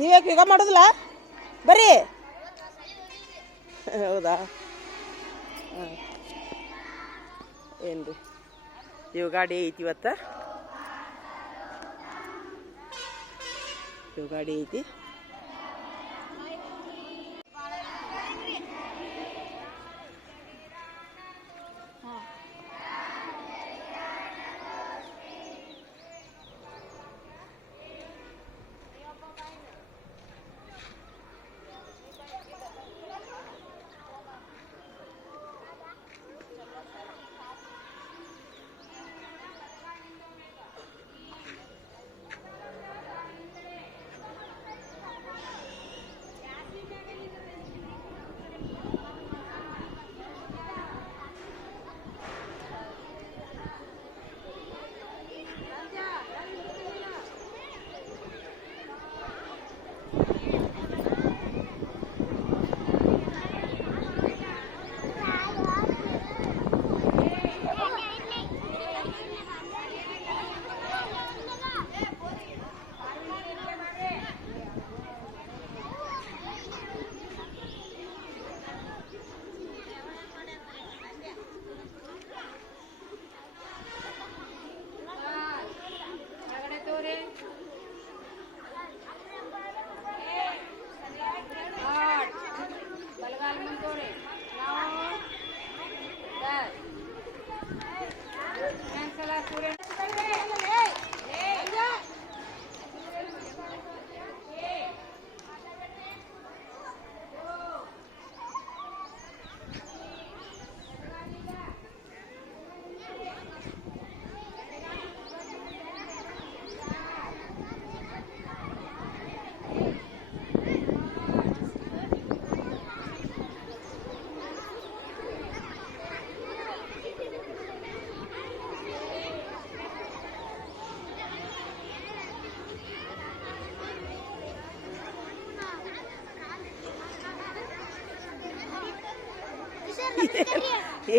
ನೀವ್ಯಾಕೆ ಯೋಗ ಮಾಡೋದಿಲ್ಲ ಬರ್ರಿ. ಹೌದಾ? ಹಾಂ, ಏನು ರೀ ಯೋಗ ಡೇ ಐತಿ ಇವತ್ತು. ಯೋಗ ಡೇ ಐತಿ.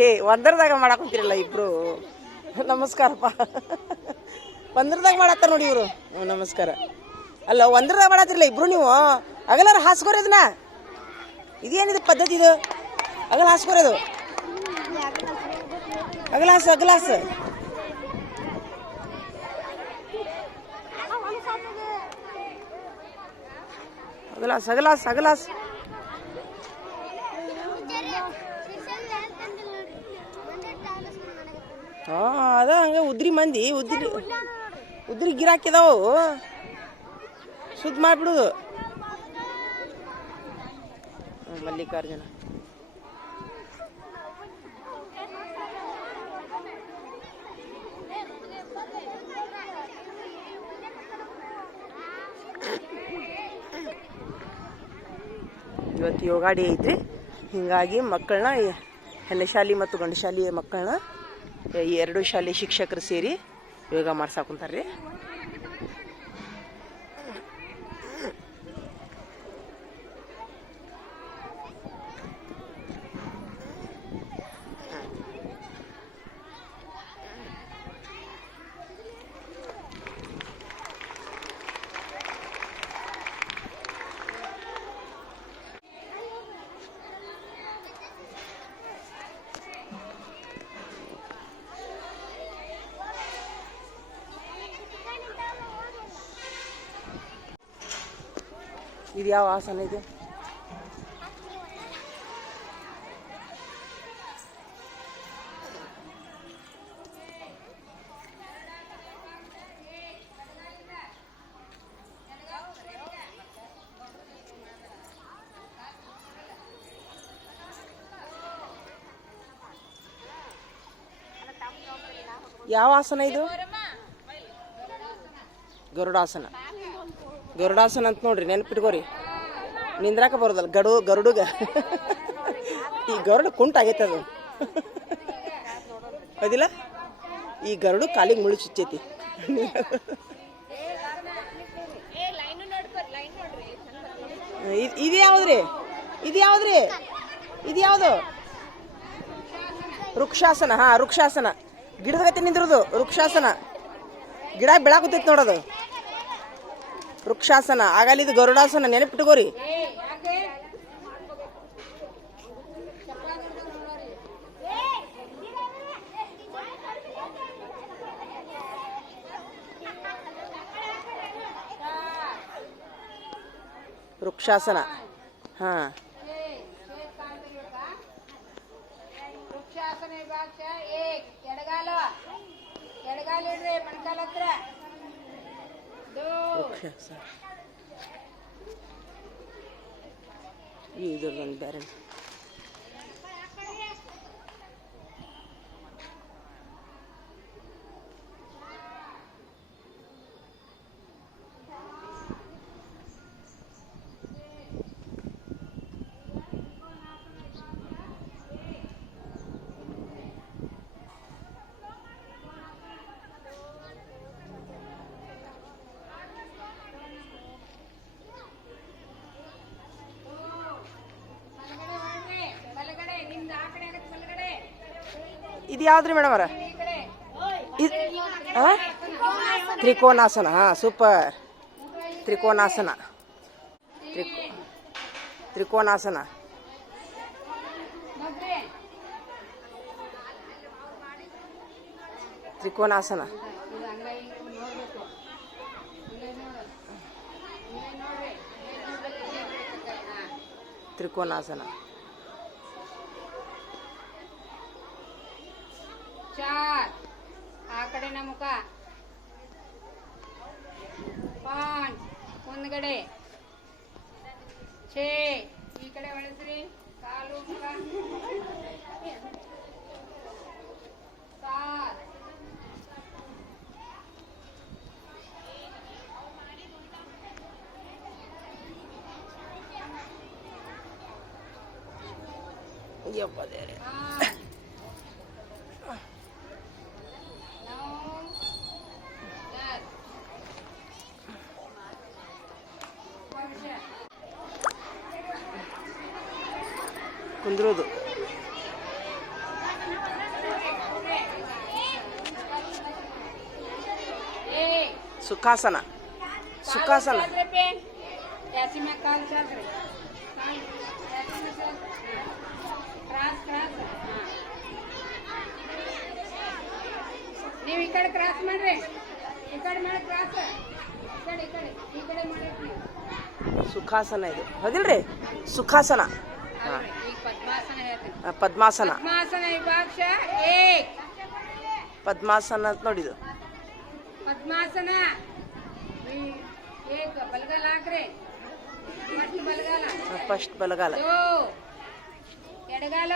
ಏ ಒಂದರದಾಗ ಮಾಡಾಕೊಂತೀರಲ್ಲ ಇಬ್ರು. ನಮಸ್ಕಾರಪ್ಪ. ಒಂದರದಾಗ ಮಾಡತ್ತಾರ ನೋಡಿ ಇವರು. ನಮಸ್ಕಾರ. ಅಲ್ಲ ಒಂದರದಾಗ ಮಾಡತ್ತಿರಲ್ಲ ಇಬ್ರು ನೀವು. ಅಗಲಾರ ಹಾಸ್ಕೋರಿ ಅದನ್ನ. ಇದೇನಿದೆ ಪದ್ಧತಿ ಇದು? ಅಗಲ ಹಾಸ್ಕೋರಿ ಅದು. ಅಗಲಾಸ ಅಗಲಾಸ ಅಗಲಾಸ ಅಗಲಾಸ ಅಗಲಾಸ. ಹಾಂ, ಅದ ಹಂಗೆ ಉದ್ರಿ ಮಂದಿ ಉದ್ರಿ ಗಿರಾಕಿದಾವು ಸುದ್ದಿ ಮಾಡಿಬಿಡುದು. ಮಲ್ಲಿಕಾರ್ಜುನ ಇವತ್ತು ಯೋಗ ಡೇ ಐತ್ರಿ. ಹೀಗಾಗಿ ಮಕ್ಕಳನ್ನ, ಹೆಣ್ಣು ಶಾಲೆ ಮತ್ತು ಗಂಡು ಶಾಲೆ ಮಕ್ಕಳನ್ನ ಈ ಎರಡು ಶಾಲೆ ಶಿಕ್ಷಕರು ಸೇರಿ ಯೋಗ ಮಾಡ್ಸಾಕುಂತಾರ್ರಿ. ಇದು ಯಾವ ಆಸನ ಇದೆ? ಯಾವ ಆಸನ ಇದು? ಗರುಡಾಸನ. ಗರುಡಾಸನ ಅಂತ ನೋಡ್ರಿ, ನೆನಪಿಟ್ಕೋರಿ. ನಿಂದ್ರಾಕ ಬರೋದಲ್ಲ ಗರುಡುಗ. ಈ ಗರುಡ ಕುಂಟಾಗೈತೆ ಅದು. ಅದಿಲ್ಲ, ಈ ಗರುಡು ಕಾಲಿಗೆ ಮುಳ್ಳು ಚುಚ್ಚೈತಿ. ಇದು ಯಾವ್ದ್ರಿ? ಇದು ಯಾವ್ದ್ರಿ? ಇದು ಯಾವುದು? ವೃಕ್ಷಾಸನ. ಹಾ, ವೃಕ್ಷಾಸನ. ಗಿಡದ ಗತಿ ನಿಂದಿರೋದು ವೃಕ್ಷಾಸನ. ಗಿಡ ಬೆಳಾಕುತ್ತೈತಿ ನೋಡೋದು. ವೃಕ್ಷಾಸನ. ಆಗಲ್ಲ ಇದು ಗರುಡಾಸನ, ನೆನಪಿಟ್ಕೋರಿ. ವೃಕ್ಷಾಸನ. ಹಾ, ಇದ್ರದೊಂದು ಬೇರೆ. ಇದು ಯಾವ್ದ್ರಿ ಮೇಡಮ್ ಅವರ? ತ್ರಿಕೋನಾಸನ. ಹಾ, ಸೂಪರ್. ತ್ರಿಕೋನಾಸನ. ತ್ರಿಕೋನಾಸನ. ತ್ರಿಕೋನಾಸನ. ತ್ರಿಕೋನಾಸನ. चार आकडे ना मुका 5 ಮುಂದಗಡೆ 6 ಈ ಕಡೆ ಒಳಸ್ರಿ ಕಾಲು ಮುಖ 7 ಯಪ್ಪ ದೇರೆ. ಕುಂದ್ರೋದು. ಸುಖಾಸನ. ಸುಖಾಸನ. ನೀವು ಈ ಕಡೆ ಕ್ರಾಸ್ ಮಾಡ್ರಿ, ಈ ಕಡೆ ಮಾಡಿ ಕ್ರಾಸ್, ಈ ಕಡೆ ಮಾಡಿ. ಸುಖಾಸನ ಇದು ಹೌದಿಲ್ರಿ? ಸುಖಾಸನ. ಪದ್ಮಾಸನ ಹೇಳ್ತೀನಿ. ಪದ್ಮಾಸನ. ಪದ್ಮಾಸನ ವಿಭಾಕ್ಷ ಪದ್ಮಾಸನ ಅಂತ ನೋಡಿದು. ಪದ್ಮಾಸನ ಬಲಗಾಲ ಹಾಕ್ರಿ. ಫಸ್ಟ್ ಬಲಗಾಲ. ಫಸ್ಟ್ ಬಲಗಾಲ. ಎಡಗಾಲ.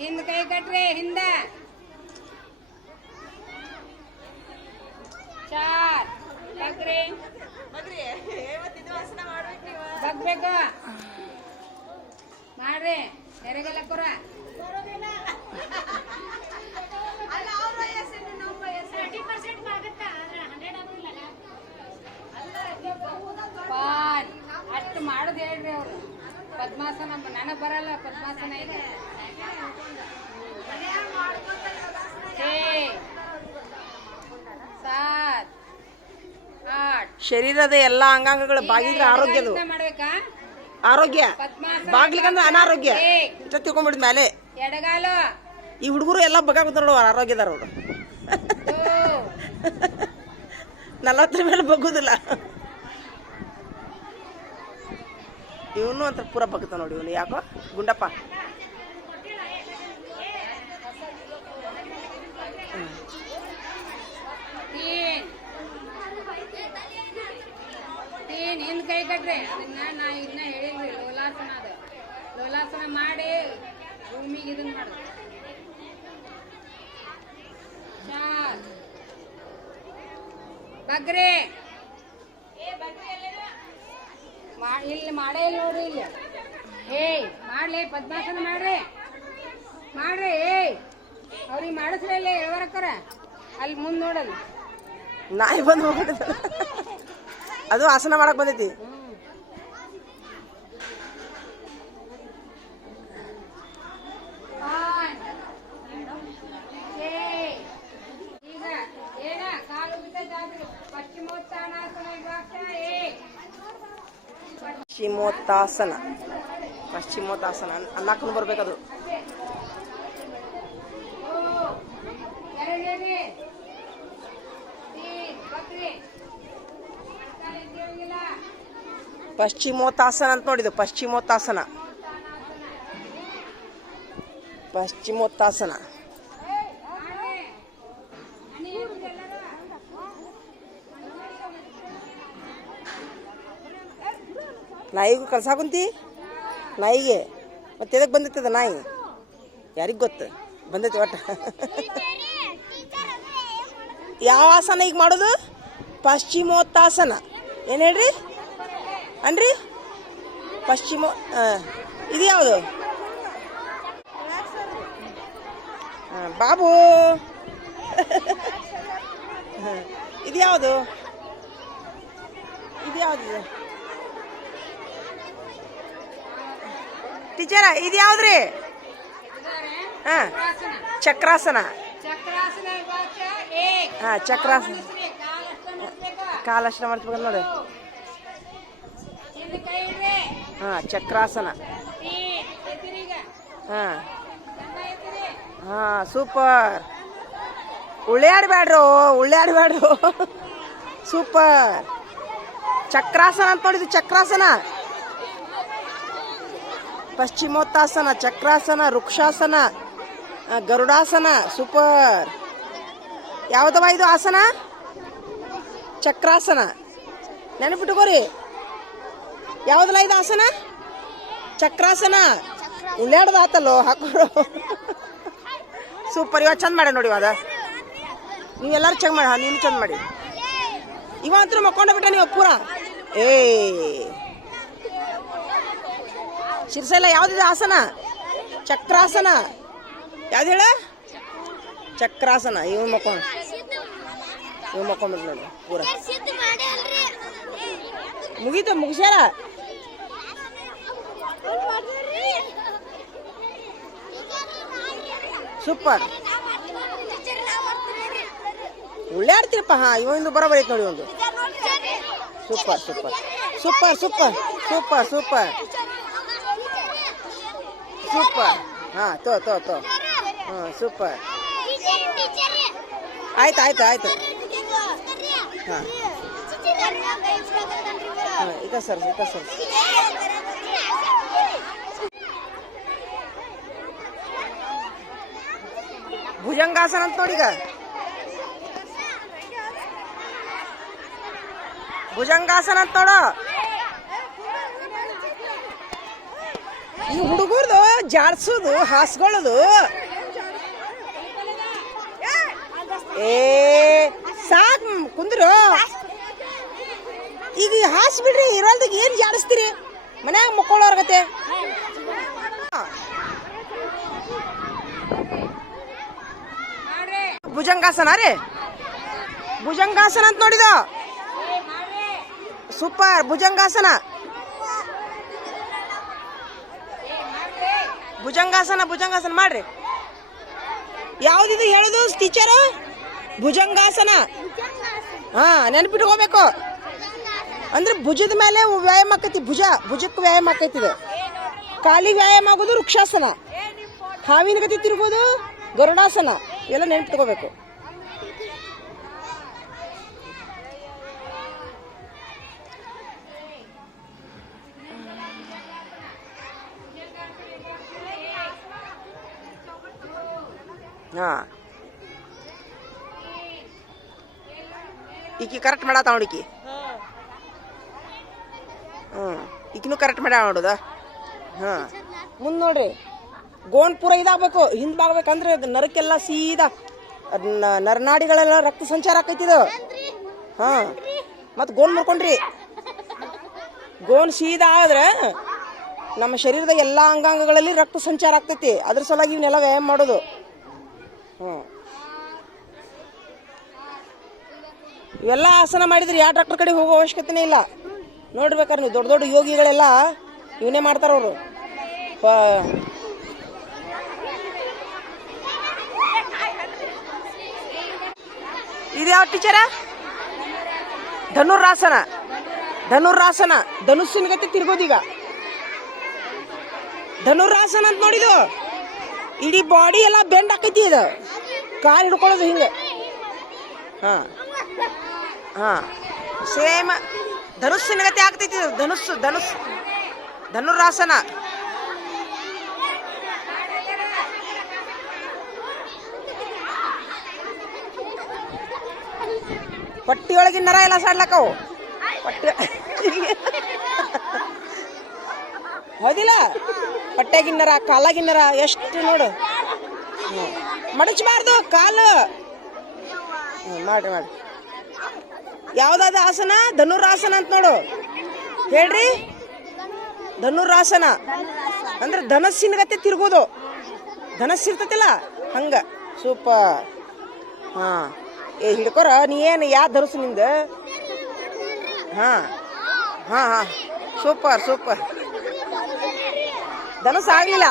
ಹಿಂದ ಕೈ ಕಟ್ರಿ, ಹಿಂದ 4 ಬಗ್ರಿ. ಬಗ್ಬೇಕು ಮಾಡ್ರಿ. ಎರೆಗಲಕ್ಕೂರ ಅಷ್ಟು ಮಾಡುದು ಹೇಳ್ರಿ ಅವ್ರು. ಪದ್ಮಾಸನ ನನಗೆ ಬರಲ್ಲ ಪದ್ಮಾಸನ. ಈಗ 7 8 ಶರೀರದ ಎಲ್ಲಾ ಅಂಗಾಂಗಗಳು ಬಾಗಿದ್ರೆ ಆರೋಗ್ಯದು. ಮಾಡ್ಬೇಕಾ? ಆರೋಗ್ಯ ಬಾಗ್ಲಿಗಂದ್ರೆ ಅನಾರೋಗ್ಯ. ಇಷ್ಟ ತಿಳ್ಕೊಂಡ್ಬಿಡಿದ ಮೇಲೆ ಎಡಗಾಲ. ಈ ಹುಡುಗರು ಎಲ್ಲ ಬಗ್ಗಾಕುತ್ತಾರ ಆರೋಗ್ಯದಾರ ಅವರು. 40 ಮೇಲೆ ಬಗ್ಗುದಿಲ್ಲ. ಇವನು ಅಂತ ಪೂರ ಬಗ್ತ ನೋಡಿ. ಇವನು ಯಾಕೋ ಗುಂಡಪ್ಪ. ಹಿಂದ್ ಕೈ ಕಟ್ರಿ. ಅದನ್ನ ನಾ ಇದನ್ನ ಹೇಳಿಲ್ರಿ. ಲೋಲಾಸನ. ಅದು ಲೋಲಾಸನ ಮಾಡಿ ಭೂಮಿಗೆ ಇದನ್ನ ಮಾಡುದು. 4 ಬಗ್ರಿ. ಇಲ್ಲಿ ಮಾಡೇ ಇಲ್ಲ ನೋಡ್ರಿ. ಇಲ್ಲಿ ಮಾಡ್ಲಿ ಪದ್ಮಾಸನ ಮಾಡ್ರಿ. ಮಾಡ್ರಿ. ಅವ್ರಿಗೆ ಮಾಡಿಸ್ಲಿಲ್ಲ ಎಳವರಕ್ಕರ. ಅಲ್ಲಿ ಮುಂದೆ ನೋಡಲ್ಲ. ನಾಯಿ ಬಂದು ಹೋಗ್ಬಿಟ್ಟಿದ್ದ. ಅದು ಆಸನ ಮಾಡಕ್ ಬಂದೈತಿ. ಪಶ್ಚಿಮೋತ್ತಾಸನ. ಪಶ್ಚಿಮೋತ್ತಾಸನ ಅನ್ನಕ್ಕೂ ಬರ್ಬೇಕದು. ಪಶ್ಚಿಮೋತ್ತಾಸನ ಅಂತ ನೋಡಿದ್ದು. ಪಶ್ಚಿಮೋತ್ತಾಸನ. ಪಶ್ಚಿಮೋತ್ತಾಸನ. ನಾಯಿಗೂ ಕಲ್ಸಾಕುಂತಿ. ನಾಯಿಗೆ ಮತ್ತೆ ಎದಕ್ಕೆ ಬಂದಿರ್ತದ ನಾಯಿ? ಯಾರಿಗೆ ಗೊತ್ತು ಬಂದೈತಿ ಒಟ್ಟು. ಯಾವ ಆಸನ ಈಗ ಮಾಡೋದು? ಪಶ್ಚಿಮೋತ್ತಾಸನ. ಏನು ಹೇಳ್ರಿ ಅನ್ರಿ? ಇದು ಯಾವುದು ಬಾಬು? ಇದು ಯಾವುದು? ಇದು ಯಾವುದು ಟೀಚರ? ಇದು ಯಾವ್ದ್ರಿ? ಹಾ, ಚಕ್ರಾಸನ. ಹಾ, ಚಕ್ರಾಸನ. ಕಾಲಷ್ಟ ಮಾಡ್ತೀವಿ ನೋಡಿ. ಹಾ, ಚಕ್ರಾಸನ. ಹಾ ಹಾ, ಸೂಪರ್. ಉಳ್ಳಾಡ್ಬ್ಯಾಡ್ರು, ಉಳ್ಳಾಡ್ಬ್ಯಾಡ್ರು. ಸೂಪರ್. ಚಕ್ರಾಸನ ಅಂತ ನೋಡಿದ್ದು. ಚಕ್ರಾಸನ, ಪಶ್ಚಿಮೋತ್ತಾಸನ, ಚಕ್ರಾಸನ, ವೃಕ್ಷಾಸನ, ಗರುಡಾಸನ. ಸೂಪರ್. ಯಾವುದವ ಇದು ಆಸನ? ಚಕ್ರಾಸನ. ನೆನಪಿಟ್ಟುಕೋರಿ. ಯಾವುದಲ್ಲ ಇದು ಆಸನ? ಚಕ್ರಾಸನ. ಉಳ್ಳಾಡ್ದ ಆತಲ್ಲೋ ಹಾಕೋರು. ಸೂಪರ್. ಇವಾಗ ಚಂದ ಮಾಡಿ ನೋಡಿ. ಅದ ನೀವೆಲ್ಲರೂ ಚೆಕ್ ಮಾಡಿ. ನೀನು ಚಂದ ಮಾಡಿ. ಇವಂತೂ ಮಕ್ಕೊಂಡ ಬಿಟ್ಟ ನೀವು ಪೂರ. ಶಿರ್ಸೆಲ್ಲ ಯಾವ್ದಿದೆ ಆಸನ? ಚಕ್ರಾಸನ. ಯಾವ್ದು ಹೇಳ? ಚಕ್ರಾಸನ. ಇವ್ ಮಕ್ಕೊಂಡ್ಬಿಟ್ಟು ನೋಡಿ ಪೂರ. ಮುಗೀತ, ಮುಗಿಸ್ಯಾರ. ಸೂಪರ್. ಉಳ್ಳಾಡ್ತೀರಪ್ಪ. ಹಾ, ಇವೊಂದು ಬರೋಬರ್ ಐತೆ ನೋಡಿ. ಒಂದು super super super super super super super. ಹಾ, ತೋ ಹಾ, ಸೂಪರ್. ಆಯ್ತು ಆಯ್ತು ಆಯ್ತು. ಹಾಂ ಹಾಂ, ಈಗ ಸರ್. ಭುಜಂಗಾಸನ ಅಂತ ನೋಡೀಗ. ಭುಜಂಗಾಸನ ಅಂತ ನೋಡು. ಈ ಹುಡುಗರ್ದು ಜಾಡ್ಸೋದು, ಹಾಸ್ಕೊಳ್ಳೋದು. ಸಾಕ್ ಕುಂದ್ರು. ಈಗ ಹಾಸ್ ಬಿಡ್ರಿ. ಇರೋಲ್ದಾಗ ಏನ್ ಜಾಡಿಸ್ತೀರಿ? ಮನ್ಯಾಗ ಮಕ್ಕಳವ್ರಗತೆ. ಭುಜಂಗಾಸನ ರೀ. ಭುಜಂಗಾಸನ ಅಂತ ನೋಡಿದ. ಸೂಪರ್. ಭುಜಂಗಾಸನ. ಭುಜಂಗಾಸನ ಮಾಡ್ರಿ. ಯಾವ್ದಿದು ಹೇಳುದು ಟೀಚರ್? ಭುಜಂಗಾಸನ. ಹಾ, ನೆನಪಿಟ್ಕೋಬೇಕು. ಅಂದ್ರೆ ಭುಜದ ಮೇಲೆ ವ್ಯಾಯಾಮ ಆಕೈತಿ. ಭುಜಕ್ಕೆ ವ್ಯಾಯಾಮ ಆಕೈತಿದೆ. ಕಾಲಿಗೆ ವ್ಯಾಯಾಮ ಆಗೋದು ವೃಕ್ಷಾಸನ. ಹಾವಿನ ಗತಿ ತಿರುಗೋದು ಗರುಡಾಸನ. ಎಲ್ಲ ನೆನಪಿಟ್ಕೋಬೇಕು. ಹಾ, ಈಕಿ ಕರೆಕ್ಟ್ ಮಾಡಾತ ನೋಡಿಕಿ. ಈಕಿನೂ ಕರೆಕ್ಟ್ ಮಾಡ್ಯಾಳ ನೋಡುದ. ಹಾ, ಮುಂದೆ ನೋಡ್ರಿ. ಗೋಣ್ ಪೂರ ಇದಾಗಬೇಕು. ಹಿಂದ್ಬಾಗ್ಬೇಕಂದ್ರೆ ನರಕ್ಕೆಲ್ಲ ಸೀದಾ ನರನಾಡಿಗಳೆಲ್ಲ ರಕ್ತ ಸಂಚಾರ ಆಕೈತಿದು. ಹಾ, ಮತ್ತು ಗೋಣ್ ಮುರ್ಕೊಂಡ್ರಿ. ಗೋಣ್ ಸೀದಾ ಆದ್ರೆ ನಮ್ಮ ಶರೀರದ ಎಲ್ಲ ಅಂಗಾಂಗಗಳಲ್ಲಿ ರಕ್ತ ಸಂಚಾರ ಆಗ್ತೈತಿ. ಅದ್ರ ಸಲುವಾಗಿ ಇವನ್ನೆಲ್ಲ ವ್ಯಾಯಾಮ ಮಾಡೋದು. ಇವೆಲ್ಲ ಆಸನ ಮಾಡಿದ್ರೆ ಯಾವ ಡಾಕ್ಟರ್ ಕಡೆ ಹೋಗೋ ಅವಶ್ಯಕತೆನೇ ಇಲ್ಲ. ನೋಡ್ಬೇಕಾರೆ ನೀವು ದೊಡ್ಡ ದೊಡ್ಡ ಯೋಗಿಗಳೆಲ್ಲ ಇವನ್ನೇ ಮಾಡ್ತಾರವರು. ಇದು ಯಾವ ಟೀಚರ? ಧನುರಾಸನ. ಧನುರಾಸನ, ಧನುಸ್ಸಿನ ಗತಿ ತಿರ್ಗೋದೀಗ. ಧನುರಾಸನ ಅಂತ ನೋಡಿದು, ಇಡೀ ಬಾಡಿ ಎಲ್ಲ ಬೆಂಡ್ ಆಕೈತಿ. ಇದು ಕಾಲು ಹಿಡ್ಕೊಳ್ಳೋದು ಹಿಂಗೆ. ಹಾಂ ಹಾಂ, ಸೇಮ್ ಧನುಸ್ಸಿನ ಗತಿ ಆಗ್ತೈತಿ. ಧನುರಾಸನ. ಹೊಟ್ಟಿಯೊಳಗಿನ ನರ ಎಲ್ಲ ಸಾಡ್ಲಕ್ಕವು. ಹೊಟ್ಟೆ ಹೌದಿಲ್ಲ, ಹೊಟ್ಟೆಗಿನ ನರ, ಕಾಲಾಗಿನ ನರ ಎಷ್ಟು ನೋಡು. ಮಡಚಬಾರ್ದು ಕಾಲು. ಮಾಡಿ ಮಾಡಿ. ಯಾವ್ದಾದ ಆಸನ? ಧನುರಾಸನ ಅಂತ ನೋಡು. ಹೇಳ್ರಿ, ಧನುರಾಸನ ಅಂದ್ರೆ ಧನಸ್ಸಿನ ಗತೆ ತಿರ್ಗೋದು. ಧನಸ್ಸು ಇರ್ತತಿಲ್ಲ ಹಂಗ. ಸೂಪರ್. ಹಾಂ, ಹಿಡ್ಕೊರ. ನೀ ಏನು ಯಾವ ಧನುಸ್ಸು ನಿಂದ? ಹಾಂ ಹಾಂ ಹಾಂ, ಸೂಪರ್ ಸೂಪರ್. ಧನುಸ್ಸು ಆಗಲಿಲ್ಲ.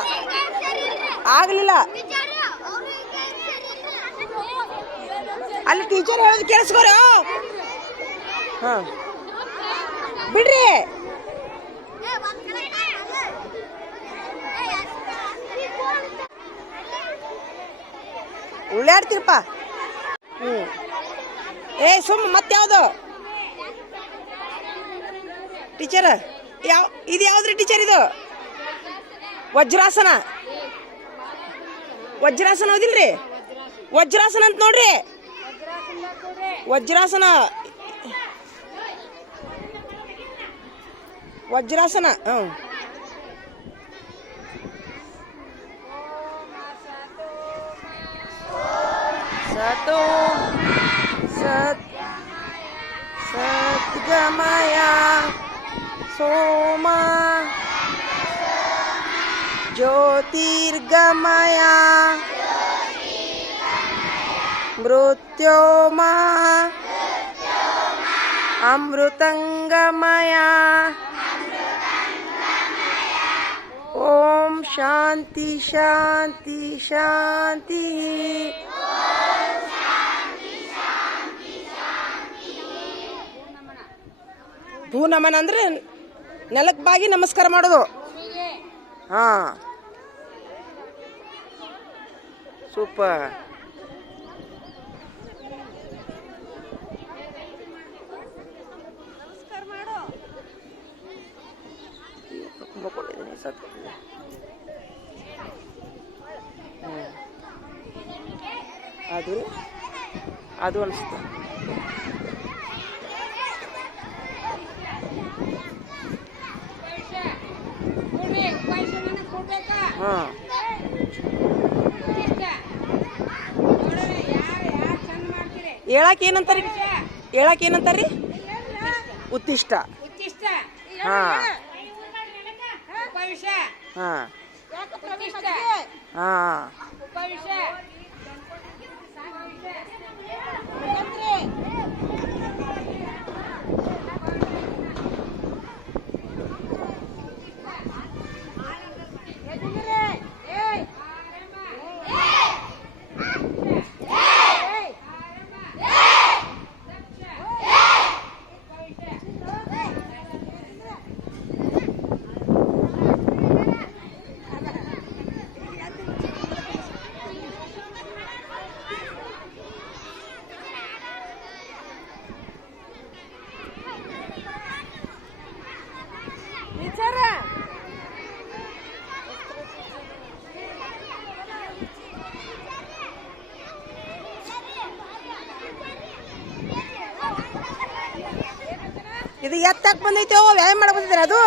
ಅಲ್ಲಿ ಟೀಚರ್ ಹೇಳೋದು ಕೇಳಿಸ್ಕೋರ. ಹಾಂ ಬಿಡ್ರಿ. ಉಳ್ಳಾಡ್ತೀರಪ್ಪ. ಸುಮ್ಮ ಮತ್ತಾವ್ದು ಟೀಚರ್? ಇದು ಯಾವ್ದ್ರಿ ಟೀಚರ್? ಇದು ವಜ್ರಾಸನ. ವಜ್ರಾಸನ ಹೌದಿಲ್ರಿ? ವಜ್ರಾಸನ ಅಂತ ನೋಡ್ರಿ. ವಜ್ರಾಸನ, ವಜ್ರಾಸನ. ಸತೋ ಸದ್ಗಮಯ ಸೋಮ ಜ್ಯೋತಿರ್ಗಮಯ ಮೃತ್ಯೋಮ ಅಮೃತಂಗಮಯ. ಓಂ ಶಾಂತಿ ಶಾಂತಿ ಶಾಂತಿ. ಭೂನಮನ ಅಂದ್ರೆ ನೆಲಕ್ಕೆ ಬಾಗಿ ನಮಸ್ಕಾರ ಮಾಡೋದು. ಹಾಂ, ಸೂಪರ್. ಅದು ಅನಿಸ್ತು. ಹಾಂ, ಹೇಳಕ್ ಏನಂತಾರಿ? ಉತ್ತಿಷ್ಟ. ಹಾಂ ಹಾಂ ಹಾಂ. ಇದು ಎತ್ತಾಕ್ ಬಂದೈತೆ? ವ್ಯಾಯಾಮ ಮಾಡಕ್ ಬಂದಿದ್ದೀರ? ಅದು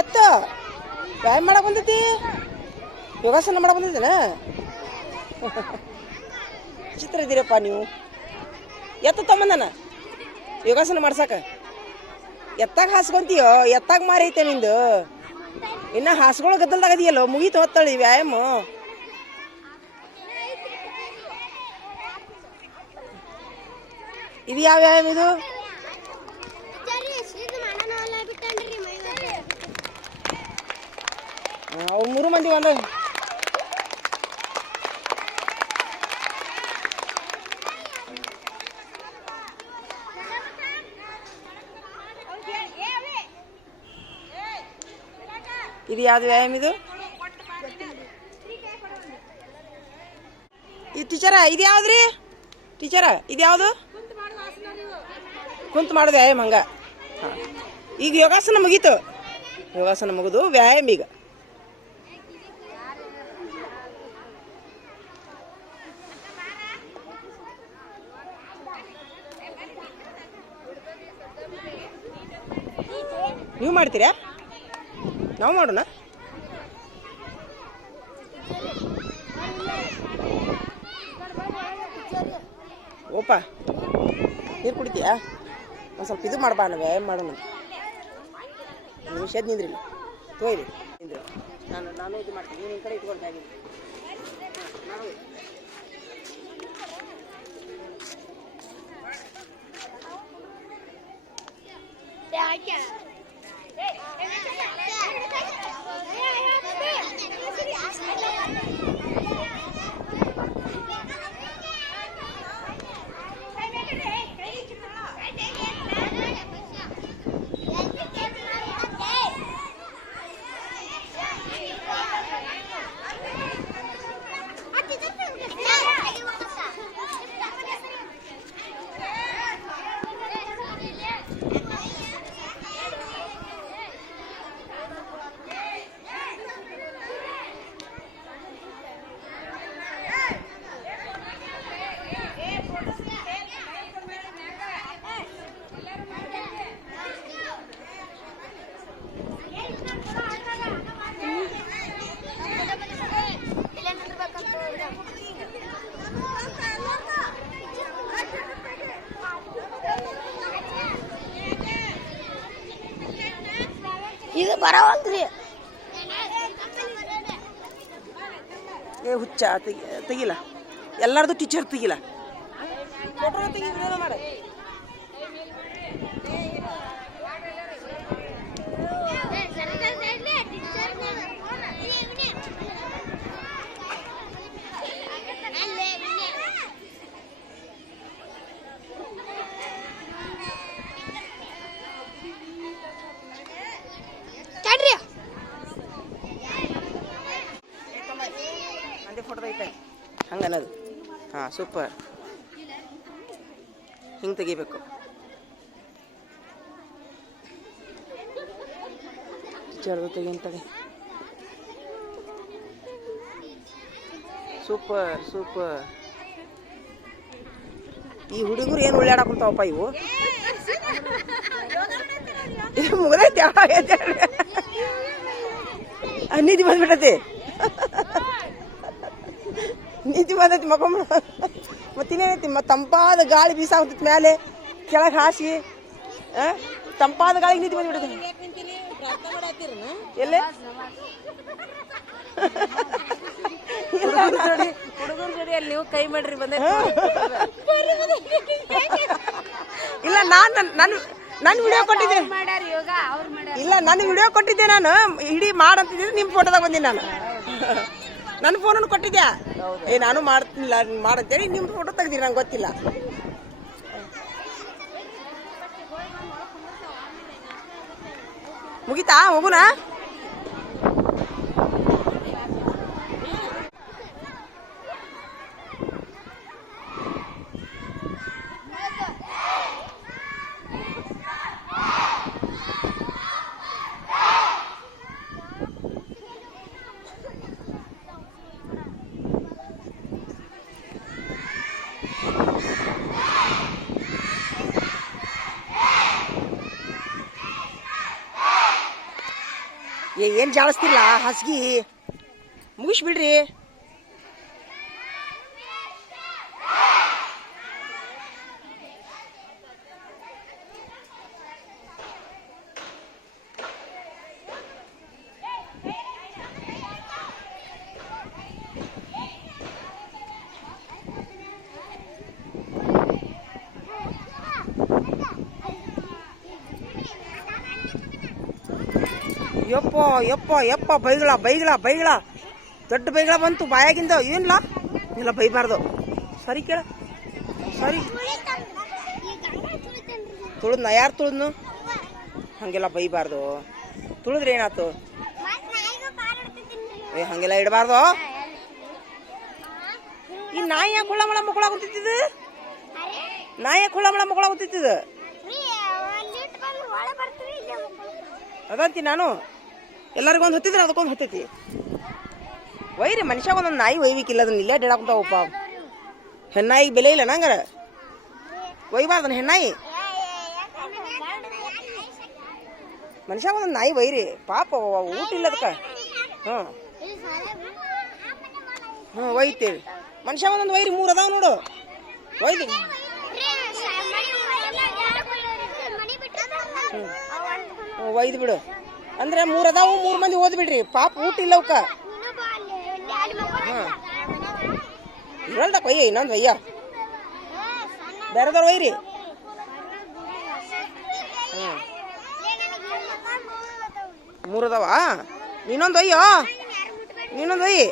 ಎತ್ತು ವ್ಯಾಯಾಮ ಮಾಡಕ್ ಬಂದೈತಿ? ಯೋಗಾಸನ ಮಾಡಕ್ ಬಂದಿದ್ದೀನ? ಚಿತ್ರ ಇದ್ದೀರಪ್ಪ ನೀವು. ಎತ್ತು ತಮ್ಮಂದನ ಯೋಗಾಸನ ಮಾಡ್ಸಕ. ಎತ್ತಾಗ ಹಾಸ್ಕೊಂತೀಯೋ? ಎತ್ತಾಗ ಮಾರೈತೆ ನಿಂದು. ಇನ್ನ ಹಾಸ್ಗಳು ಗದ್ದಲ್ದಾಗ ಅದೆಯಲ್ಲೋ. ಮುಗೀತು ಹೊತ್ತಳಿ ವ್ಯಾಯಾಮ. ಇದು ಯಾವ ವ್ಯಾಯಾಮ ಇದು? ಅವ್ರು 3 ಮಂದಿ ಒಂದು. ಇದು ಯಾವ್ದು ವ್ಯಾಯಾಮ ಇದು? ಈ ಟೀಚರ ಇದು ಯಾವ್ದ್ರಿ? ಟೀಚರ ಇದು ಯಾವುದು? ಕುಂತು ಮಾಡೋದು ವ್ಯಾಯಾಮ. ಹಂಗ ಹಾಂ, ಈಗ ಯೋಗಾಸನ ಮುಗೀತು. ಯೋಗಾಸನ ಮುಗಿದು ವ್ಯಾಯಾಮ ಈಗ. ನೀವು ಮಾಡ್ತೀರಾ? ನಾವು ಮಾಡೋಣ. ಓಪ ನೀರು ಕುಡಿತೀಯಾ? ಒಂದು ಸ್ವಲ್ಪ ಇದು ಮಾಡ್ಬಾ, ನಾವು ವ್ಯಾಯಾಮ ಮಾಡೋಣ. ನಿಮಿಷ ನಿಂದ್ರಿಲ್ಲ, ತೋಯ್ರಿ ನಿಂದ್ರಿ. ನಾನು ಇದು ಮಾಡ್ತೀನಿ, ನಿಮ್ಮ ಕಡೆ ಇಟ್ಕೊಳ್ತಾ ಇದ್ದೀನಿ. ಇದು ಬರವಲ್ರಿ. ಏ ಹುಚ್ಚ, ತೆಗಿಲ್ಲ. ಎಲ್ಲಾರ್ದು ಟೀಚರ್ ತೆಗಿಲ್ಲ. ಫೋಟೋ ತೆಗಿ, ವಿಡಿಯೋ ಮಾಡ. ಫೋಟೋ ಐತೆ ಹಂಗನ್ನೋದು. ಹಾಂ, ಸೂಪರ್. ಹಿಂಗೆ ತೆಗಿಬೇಕು. ಟೀಚರ್ದು ತೆಗಿಂತದೆ. Super super. ಈ ಹುಡುಗರು ಏನು ಉಳ್ಳಾಡಕುಂತಾವಪ್ಪ ಇವು. ಮುಗ್ದೈತಿ, ನಿಧಿ ಬಂದ್ಬಿಟ್ಟತಿ. ನೀತಿ ಬಂದೈತಿ ಮಕ್ಕೊಂಬ. ಮತ್ತಿನ್ನೇನೈತಿ, ತಂಪಾದ ಗಾಳಿ ಬೀಸಾಗ್ತೈತಿ ಮೇಲೆ ಕೆಳಗೆ ಹಾಸಿ. ತಂಪಾದ ಗಾಳಿಗೆ ನೀತಿ ಬಂದ್ಬಿಟ್ಟೈತಿ. ಎಲ್ಲೇ ಹುಡುಗರ ಜೋಡಿ ಅಲ್ಲಿ ನೀವು ಕೈ ಮಾಡ್ರಿ ಬಂದ. ಇಲ್ಲ, ನಾನು ವಿಡಿಯೋ ಕೊಟ್ಟಿದ್ದೆ. ಇಲ್ಲ, ನಾನು ವಿಡಿಯೋ ಕೊಟ್ಟಿದ್ದೆ. ನಾನು ಇಡೀ ಮಾಡಂತಿದ್ದೆ, ನಿಮ್ಮ ಫೋಟೋದಾಗ ಬಂದೀನಿ ನಾನು. ನನ್ನ ಫೋನನ್ನು ಕೊಟ್ಟಿದ್ಯಾ? ನಾನು ಮಾಡ್ತಿಲ್ಲ ಮಾಡಂತೇಳಿ ನಿಮ್ಮ ಫೋಟೋ ತೆಗ್ದಿರಿ, ನಂಗೆ ಗೊತ್ತಿಲ್ಲ. ಮುಗಿತಾ? ಹೋಗುಣ. ಏನು ಜಾಳಿಸ್ತಿಲ್ಲ, ಹಾಸಿಗೆ ಮುಗಿಸ್ಬಿಡ್ರಿ. ಯಪ್ಪ ಯಪ್ಪ ಯಪ್ಪ, ಬೈಗಳ ದೊಡ್ಡ ಬೈಗಳ ಬಂತು ಬಾಯಾಗಿಂದ. ಏನಿಲ್ಲ, ಇಲ್ಲ ಬೈಬಾರ್ದು. ಸರಿ ಕೇಳ, ಸರಿ ತುಳಿದ್ನ? ಯಾರು ತುಳಿದ್ನು? ಹಂಗೆಲ್ಲ ಬೈಬಾರ್ದು. ತುಳಿದ್ರೆ ಏನಾಯ್ತು? ಏ ಹಂಗೆಲ್ಲ ಇಡಬಾರ್ದು. ಈ ನಾಯಿ ಯಾಕೆ ಹುಳ ಮಳ ಮಕ್ಕಳ ಕೂತಿದ್ದು? ನಾಯಿ ಯಾಕೆ ಹುಳ ಮಳ ಮಕ್ಕಳ ಕೂತಿದ್ದು? ಅದಂತಿ ನಾನು ಎಲ್ಲರಿಗೂ ಒಂದು ಹೊತ್ತಿದ್ರೆ ಅದಕ್ಕೊಂದು ಹೊತ್ತೈತಿ. ಒಯ್ರಿ ಮನುಷ್ಯಾಗ ಒಂದೊಂದು ನಾಯಿ ಒಯ್ಬೇಕಿಲ್ಲ, ಅದನ್ನ ಇಲ್ಲೇ ಡೇಡಾಕುಂತಾವಪ್ಪ. ಹೆಣ್ಣಾಯಿಗೆ ಬೆಲೆ ಇಲ್ಲ ನಂಗಾರ ಒಯ್ಬಾರ್ದನ ಹೆಣ್ಣಾಯಿ. ಮನುಷ್ಯಾಗ ಒಂದೊಂದು ನಾಯಿ ಒಯ್ರಿ ಪಾಪ, ಊಟ ಇಲ್ಲ ಅದಕ್ಕೆ. ಒಯ್ತೀರಿ ಮನುಷ್ಯ ಒಂದೊಂದು ಒಯ್ರಿ. 3 ಅದಾವ ನೋಡು, ಒಯ್ದು ಒಯ್ದು ಬಿಡು. ಅಂದ್ರೆ 3 ಅದಾವು, 3 ಮಂದಿ ಓದ್ ಬಿಡ್ರಿ ಪಾಪ, ಊಟ ಇಲ್ಲ ಅವಕ್ಕ. ಇರಲ್ದ ಕೊಯ್ಯ ಇನ್ನೊಂದು ಒಯ್ಯ, ಬೇರೆದವ್ರು ಒಯ್ರಿ. 3 ಅದಾವ, ನೀನೊಂದು ಒಯ್ಯೋ, ನೀನೊಂದು ಒಯ್ಯಿ.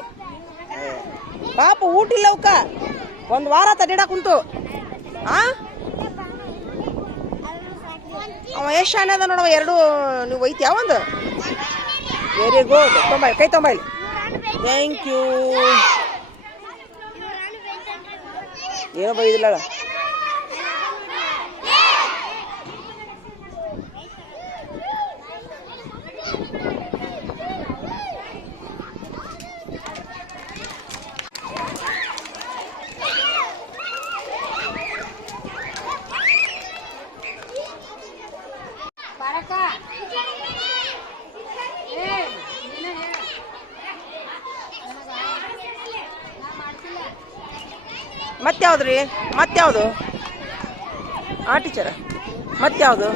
ಪಾಪ ಊಟ ಇಲ್ಲ ಅವಕ್ಕ, 1 ವಾರ ತಡಿಡ ಕುಂತು. ಅವ ಎಷ್ಟು ಶಾನೆ ಅದ ನೋಡವ. 2 ನೀವು ಒಯ್ತೀಯ ಒಂದು. Very good. ತೊಂಬೈ ಕೈ ತೊಂಬೈಲಿ. Thank you. ಏನೋ ಬೈದಿಲ್ಲ. ಮತ್ಯಾವ್ದು ರೀ? ಮತ್ಯಾವುದು? ಟೀಚರ ಮತ್ಯಾವುದು?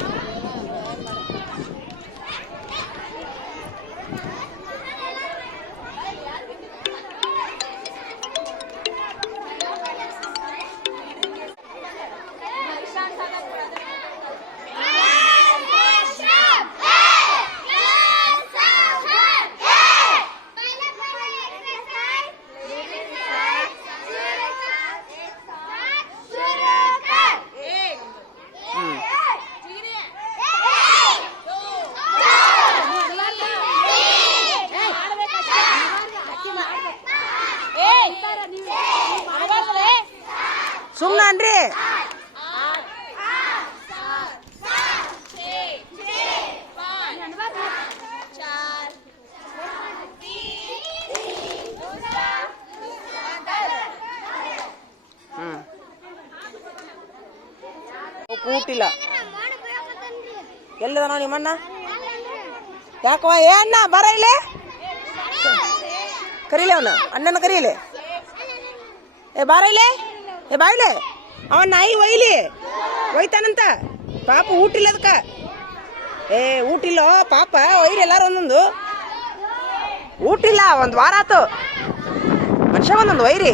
ಸುಮ್ಮನ್ರಿ. ಕೂಟಿಲ್ಲ. ಎಲ್ಲಿದಾನ ನಿಮ್ಮಣ್ಣ? ಯಾಕವ? ಏ ಅಣ್ಣ ಬರ ಇಲ್ಲೇ, ಕರೀಲೆ ಅವನ, ಅಣ್ಣನ ಕರೀಲೆ. ಏ ಬಾರ ಇಲ್ಲೇ, ಏ ಬಾಯಿಲೆ. ಅವನ ನಾಯಿ ಒಯ್ಲಿ, ಒಯ್ತಾನಂತ. ಪಾಪ ಊಟಿಲ್ಲ ಅದಕ್ಕ. ಏ ಊಟಿಲ್ಲ ಪಾಪ, ಒಯ್ರಿ ಎಲ್ಲಾರು ಒಂದೊಂದು. ಊಟಿಲ್ಲ, 1 ವಾರ ಆತು. ಮನುಷ್ಯ ಒಂದೊಂದು ಒಯ್ರಿ.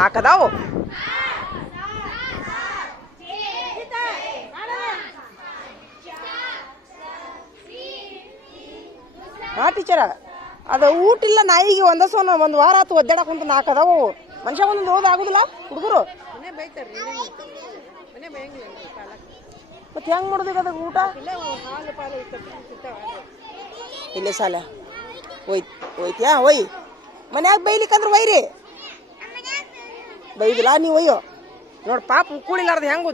4 ಅದಾವು. ಟೀಚರ ಅದು ಊಟಿಲ್ಲ ನಾಯಿಗೆ. 1 ವಾರ ಆತು ಒದ್ದಾಡಕ್ ಕುಂತು. 4 ಅದಾವು. ಮನುಷ್ಯ ಒಂದೊಂದು ಓದ್ ಆಗುದಿಲ್ಲ ಹುಡುಗರು. ಮತ್ತೆ ಹೆಂಗ್ ಮಾಡೋದೀಗ ಅದಕ್ಕೆ ಊಟ? ಇಲ್ಲೇ ಸಾಲ ಒಯ್ತಿಯಾ? ಒಯ್. ಮನ್ಯಾಗ ಬೈಲಿಕ್ಕಂದ್ರೆ ಒಯ್ರಿ. ಬೈದಿಲ್ಲ ನೀವು ಒಯ್ಯೋ. ನೋಡಿ ಪಾಪ ಕೂಳಿಲಾರ್ದು ಹೆಂಗು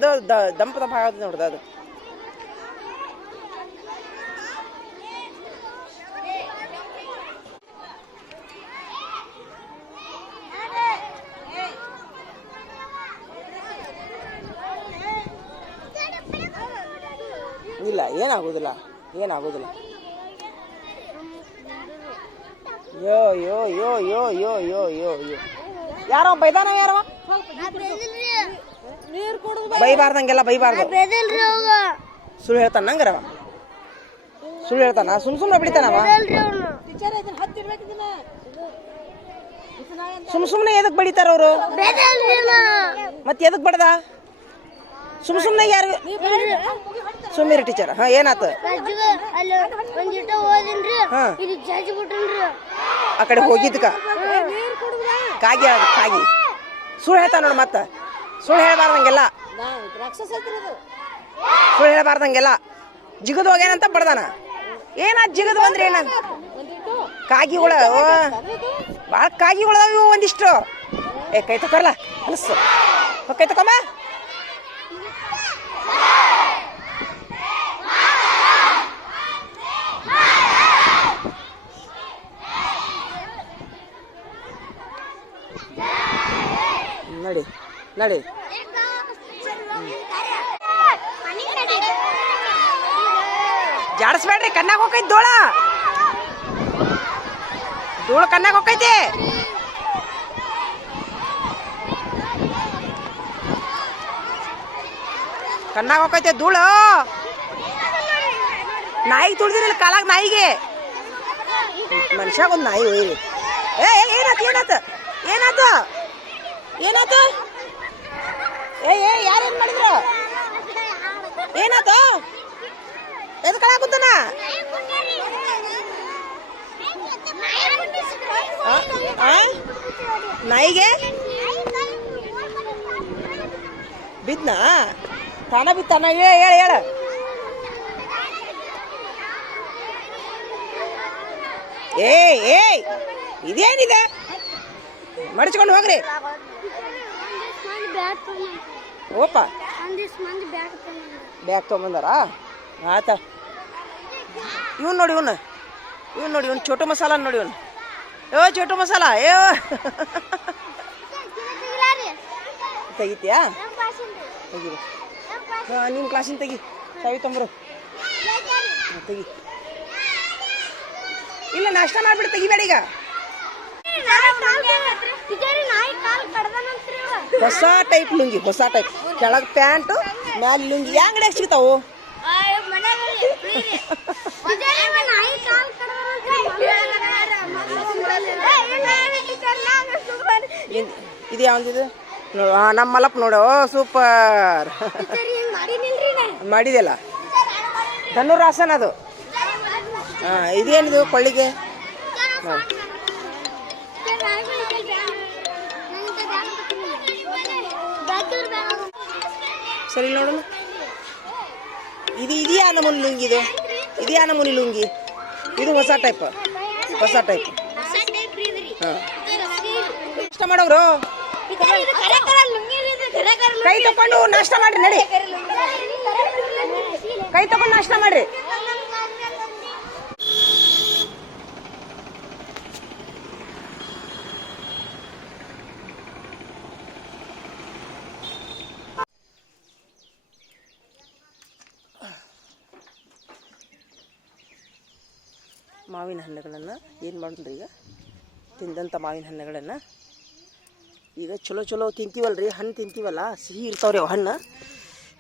ದಂಪ ದಂಪ ಆಗತ್ತೆ ನೋಡ್ದು ಅದು. ಇಲ್ಲ ಏನಾಗೋದಿಲ್ಲ, ಏನಾಗೋದಿಲ್ಲ. ಯೋ ಯೋ ಯೋ ಯೋ ಯೋ ಯೋ ಯೋ ಯೋ ಯಾರೋ ಬೈದಾನ? ಯಾರವ ಬೈಬಾರ್ದಂಗೆಲ್ಲ ಬೈಬಾರ್ದು. ಸುಳ್ಳು ಹೇಳ್ತಾನ ನಂಗರವ, ಸುಳ್ಳು ಹೇಳ್ತಾನ. ಸುಮ್ನೆ ಬಿಡಿತಾನವ. ಸುಮ್ನೆ ಎದಕ್ ಬಡಿತಾರ ಅವರು? ಮತ್ತೆ ಎದಕ್ ಬಡ್ದ? ಸುಮ್ನೆ ಯಾರು? ಸುಮ್ಮಿರಿ ಟೀಚರ್. ಏನಾತ? ಆ ಕಡೆ ಹೋಗಿದ್ಕ ಕಾಗಿ ಕಾಗಿ ಸುಳ್ಳು ಹೇಳ್ತಾನ ನೋಡು. ಮತ್ತ ಸುಳ್ಳು ಹೇಳ್ಬಾರ್ದಂಗೆಲ್ಲ, ಸುಳ್ಳು ಹೇಳ್ಬಾರ್ದಂಗೆಲ್ಲ. ಜಿಗದ್ ಹೋಗ್ಯಾನಂತ ಬಡ್ದಾನ. ಏನಾದ್ ಜಿಗದ್ ಬಂದ್ರೆ ಏನ? ಕಾಗಿಗಳ ಭಾಳ ಕಾಗಿಗಳದಾವ ಇವು ಒಂದಿಷ್ಟು. ಏ ಕೈ ತಕೊರ್ಲ ಅನಸ್ಸು ಕೈ ತಕೊಂಬ. ನಡಿ ನಡಿ. ಜಾಡಿಸ್ಬೇಡ್ರಿ, ಕಣ್ಣಾಗ ಹೋಗೈತಿ ಧೂಳ. ಧೂಳ ಕಣ್ಣಾಗ ಹೋಗೈತಿ. ಕಣ್ಣಾಗ ಹೋಗೈತೆ ಧೂಳು. ನಾಯಿಗೆ ತುಳಿದಿರಲ್ಲ ಕಾಲಾಗ ನಾಯಿಗೆ. ಮನುಷ್ಯಾಗ ಒಂದು ನಾಯಿ ಒಯ್ರಿ. ಏ ಏನಾತ ಏನಾತ ಏನಾತ ಏನಾತ? ಏ ಯಾರೇನ್ ಮಾಡಿದ್ರು? ಏನಾತ? ಎದ್ ಕಳ ಕುಂತಾನ? ನಾಯಿಗೆ ಬಿದ್ನ? ತಾನ ಬಿತ್ತಾನ? ಹೇಳ ಹೇಳ. ಏ ಇದೇನಿದೆ? ಮಡಿಸ್ಕೊಂಡು ಹೋಗ್ರಿ. ಓಪ ಬ್ಯಾಗ್ ತೊಗೊಂಬಂದಾರ. ಆತ ಇವನ್ ನೋಡಿ, ಇವನ್ ನೋಡಿ, ಇವನ್ ಚೋಟು ಮಸಾಲ ನೋಡಿ. ಇವನು ಚೋಟು ಮಸಾಲ. ತೆಗಿತೀಯಾ? ತೆಗಿರಿ. ಹಾಂ, ನಿಮ್ಮ ಕ್ಲಾಸಿನ ತೆಗಿ. ಸಾವಿ ತೊಂಬರು ತೆಗಿ. ಇಲ್ಲ, ನಾಷ್ಟ ಮಾಡ್ಬಿಟ್ಟು ತೆಗಿಬೇಡ ಈಗ. ಹೊಸ ಟೈಪ್ ಲುಂಗಿ, ಹೊಸ ಟೈಪ್. ಕೆಳಗೆ ಪ್ಯಾಂಟು, ಮ್ಯಾಲ ಲುಂಗಿ. ಯಾವ ಅಂಗಡಿಯಾಗ ಸಿಗ್ತಾವು? ಇದು ಯಾವ್ದಿದು ನೋಡು? ನಮ್ಮ ಮಲಪ್ ನೋಡು. ಸೂಪರ್ ಮಾಡಿದೆಲ್ಲ. ಧನುರಾಸನ ಅದು. ಹಾಂ, ಇದೇನಿದು ಕೊಳ್ಳಿಗೆ? ಸರಿ ನೋಡೋಣ. ಇದೆಯಾ ನಮೂನಿ ಲುಂಗಿ? ಇದೆಯಾ ನಮೂನಿ ಲುಂಗಿ? ಇದು ಹೊಸ ಟೈಪ್. ಹಾಂ, ನಾಷ್ಟ ಮಾಡೋರು ಕೈ ತಕೊಂಡು ನಾಷ್ಟ ಮಾಡ್ರಿ. ನಡಿ, ಕೈ ತಕೊಂಡು ನಾಷ್ಟ ಮಾಡ್ರಿ. ಮಾವಿನ ಹಣ್ಣುಗಳನ್ನು ಏನು ಮಾಡಿದ್ರಿ ಈಗ? ತಿಂದಂಥ ಮಾವಿನ ಹಣ್ಣುಗಳನ್ನು ಈಗ ಚಲೋ ತಿಂತೀವಲ್ರಿ. ಹಣ್ಣು ತಿಂತೀವಲ್ಲ, ಸಿಹಿ ಇರ್ತಾವ್ರಿ ಅವು ಹಣ್ಣು.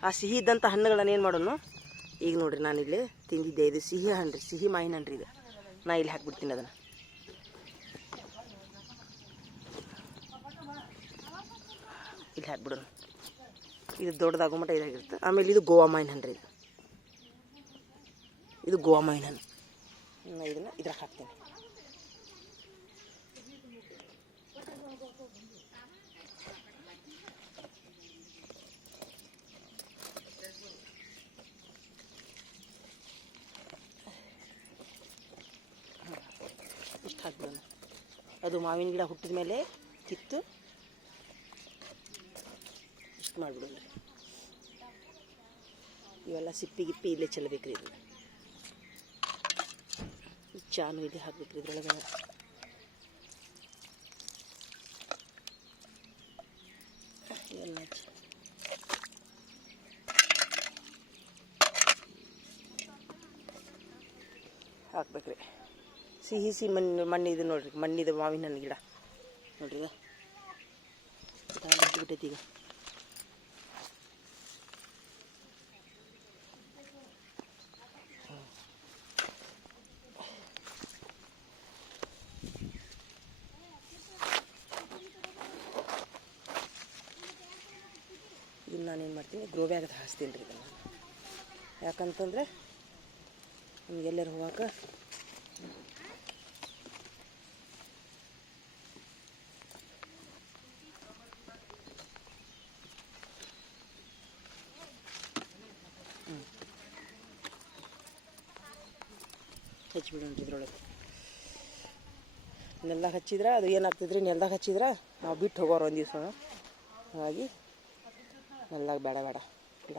ಆ ಸಿಹಿ ಇದ್ದಂಥ ಹಣ್ಣುಗಳನ್ನು ಏನು ಮಾಡೋಣ ಈಗ ನೋಡಿರಿ. ನಾನಿಲ್ಲಿ ತಿಂದಿದ್ದೆ. ಇದು ಸಿಹಿ ಹಣ್ಣು ರೀ, ಸಿಹಿ ಮಾವಿನ ಹಣ್ಣು ರೀ. ಇದು ನಾ ಇಲ್ಲಿ ಹಾಕ್ಬಿಡ್ತೀನಿ. ಅದನ್ನು ಇಲ್ಲಿ ಹಾಕ್ಬಿಡೋಣ. ಇದು ದೊಡ್ಡದಾಗೋ ಮಟ್ಟ ಇದಾಗಿರುತ್ತೆ. ಆಮೇಲೆ ಇದು ಗೋವಾ ಮಾವಿನ ಹಣ್ಣು ರೀ. ಇದು ಗೋವಾ ಮಾವಿನ ಹಣ್ಣು. ಇದನ್ನು ಇದ್ರಾಗ ಹಾಕ್ತೇನೆ. ಇಷ್ಟು ಹಾಕ್ಬಿಡೋಣ. ಅದು ಮಾವಿನ ಗಿಡ ಹುಟ್ಟಿದ ಮೇಲೆ ಕಿತ್ತು ಇಷ್ಟು ಮಾಡಿಬಿಡೋಣ. ಇವೆಲ್ಲ ಸಿಪ್ಪಿ ಗಿಪ್ಪಿ ಇಲ್ಲೇ ಚೆಲ್ಲಬೇಕ್ರಿ. ಇದು ಚಾನು ಇಲ್ಲಿ ಹಾಕ್ಬೇಕ್ರಿ. ಇದ್ರೊಳಗೆ ಇವೆಲ್ಲ ಹಾಕ್ಬೇಕ್ರಿ. ಸಿಹಿ ಮಣ್ಣು ಇದು ನೋಡ್ರಿ. ಮಣ್ಣಿದು ಮಾವಿನ ಹಣ್ಣು ಗಿಡ ನೋಡ್ರಿ. ಬಿಟ್ಟೈತಿ ಈಗ. ಇದನ್ನು ನಾನೇನು ಮಾಡ್ತೀನಿ, ಗ್ರೋ ಬ್ಯಾಗ್ ಹಾಸ್ತೀನಿ ರೀ. ಇದನ್ನು ಯಾಕಂತಂದರೆ ನಮಗೆಲ್ಲರೂ ಹೋಗಾಕ ಹಚ್ಚಿಬಿಡೋಣ ಇದ್ರೊಳಗೆ. ನೆಲ್ದಾಗ ಹಚ್ಚಿದ್ರೆ ಅದು ಏನಾಗ್ತದ್ರಿ, ನೆಲ್ದಾಗ ಹಚ್ಚಿದ್ರೆ ನಾವು ಬಿಟ್ಟು ಹೋಗೋರು ಒಂದು ದಿವಸ. ಹಾಗಾಗಿ ನೆಲ್ದಾಗ ಬೇಡ ಬೇಡ ಈಗ